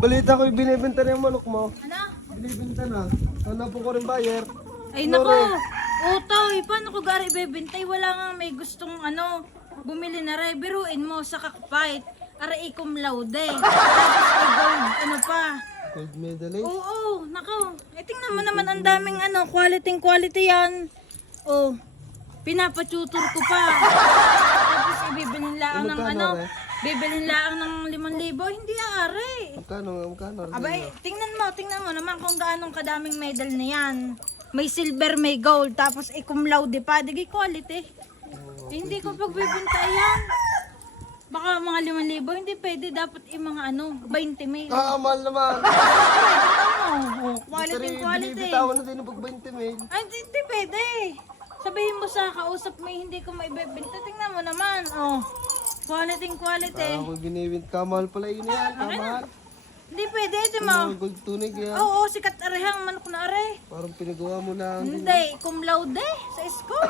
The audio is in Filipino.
Balita ko, binibenta na yung manok mo. Ano? Binibenta na. Hanap po ko rin buyer. Ay nako, utoy, paano ko gari bebentay? Wala nga may gustong ano, bumili na rin. Biruin mo sa kakapait, aray cum laude. Tapos ay gold, ano pa? Gold medalist. Oo, nako. Eh tingnan mo naman ang daming ano, quality yan. Oh, pinapatutor ko pa. Tapos ibibilin lang ng Magkano, ano, re? bibilin lang ng 5,000. Hindi ari. Magkano? Abay, tingnan mo naman kung gaanong kadaming medal na yan. May silver, may gold, tapos cum laude pa, digay quality. Hindi ko pagbibinta yan. Baka mga 5,000, hindi pwede, dapat mga ano, 20,000. Mahal naman. Quality. Binibitawan na din ng pag 20 mil. Ay, hindi pwede. Sabihin mo sa kausap mo, hindi ko maibibinta. Tingnan mo naman, oh. Quality. Ako binibenta. Kamahal pala yun yan. Kamahal. Hindi pwede, ito mo. Gold tunig yan. Oo, sikat arehang manok na are. Parang pinagawa mo lang. Hindi, cum laude sa school.